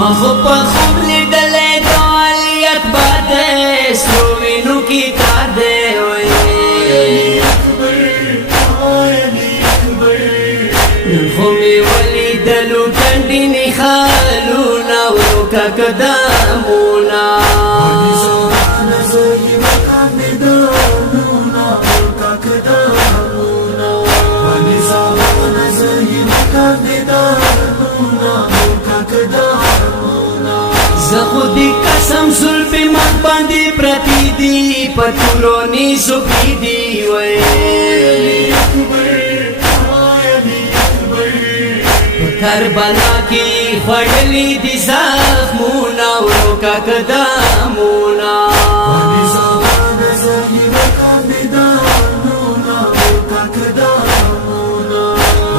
مخو په خوب لیدلې د علي اکبر دې سرو وینو کې کار دې خو مې ولیدلو ټنډینې خالونه ورکه قدمونه زخودی قسم زلفی مخ باندې پرتی دی پتورونی زبی دی وی کربلا کی خوڑلی دی زخمونا ورکا قدمونا